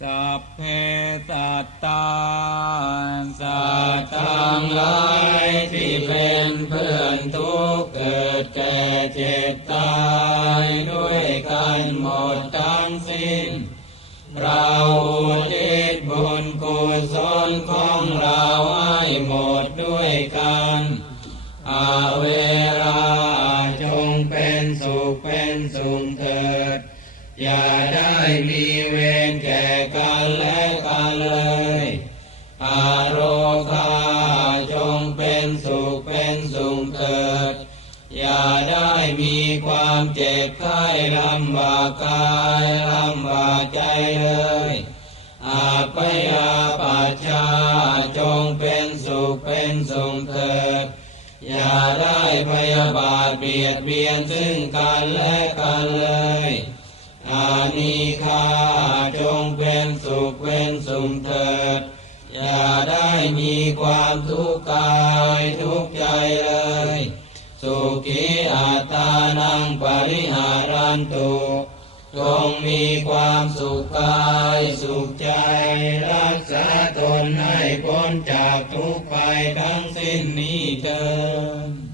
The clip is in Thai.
สัพเพสัตตาสัตตว์ตัทั้งหลายที่เป็นเพื่อนทุกข์เกิดแก่เจ็เจ็บตายด้วยกันหมดทั้งสิ้น เราเราอุอุทิทิศบุญกุศลของเราให้หมดด้วยกันนอาเวราจงเป็นสุขเป็นสุขเถิด อย่าได้มีเวรแก่กันและกันเลยอารคาจงเป็นสุขเป็นสุขเถิด อย่าได้มีความเจ็บไข้ลำบากกายลำบากใจเลยอาปยาปัจจาจงเป็นสุขเป็นสุขเถิดอย่าได้พยาบาทเบียดเบียนซึ่งกันและกันเลย นิคาจงเป็นสุขเป็นสุขเถิด อย่าได้มีความทุกข์กายทุกข์ใจเลย สุขีอัตตานังปริหารันตุจงมีความสุขกายสุขใจ รักษาตนให้พ้นจากทุกข์ไปทั้งสิ้นนี้เถิด